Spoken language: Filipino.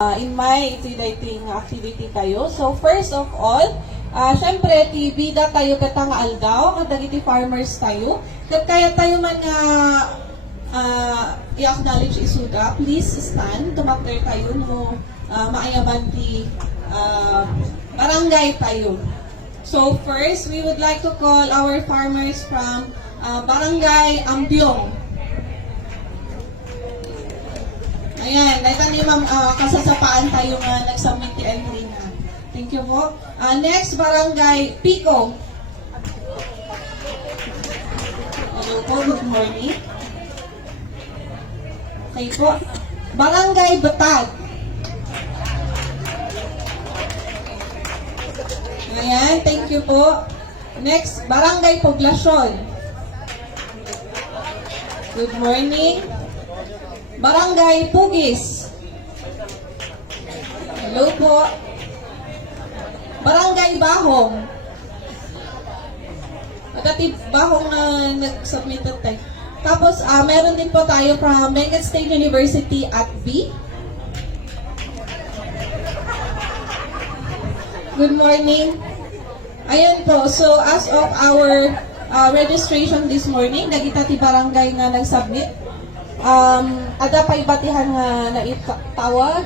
In my itidating activity kayo. So first of all, syempre ti bida tayo katang aldaw, kadagiti farmers tayo. Kat kaya tayo man nga i-acknowledge isuda, please stand, tumakter tayo no maayaban ti barangay tayo. So first, we would like to call our farmers from Barangay Ambyong. Ayan, dahil ni ma'am, kasasapaan tayo nga nag-submit the entry na. Thank you po. Next, Barangay Pico. Hello po, good morning. Okay po. Barangay Batag. Ayan, thank you po. Next, Barangay Poblasyon. Good morning. Barangay Pugis. Hello po. Barangay Bahong. Dati Bahong na nag-submit tayo. Tapos, meron din po tayo from Benguet State University at B. Good morning. Ayun po, so as of our registration this morning, nagita ti barangay na nag-submit. Ada pa ibatihan nga naitawag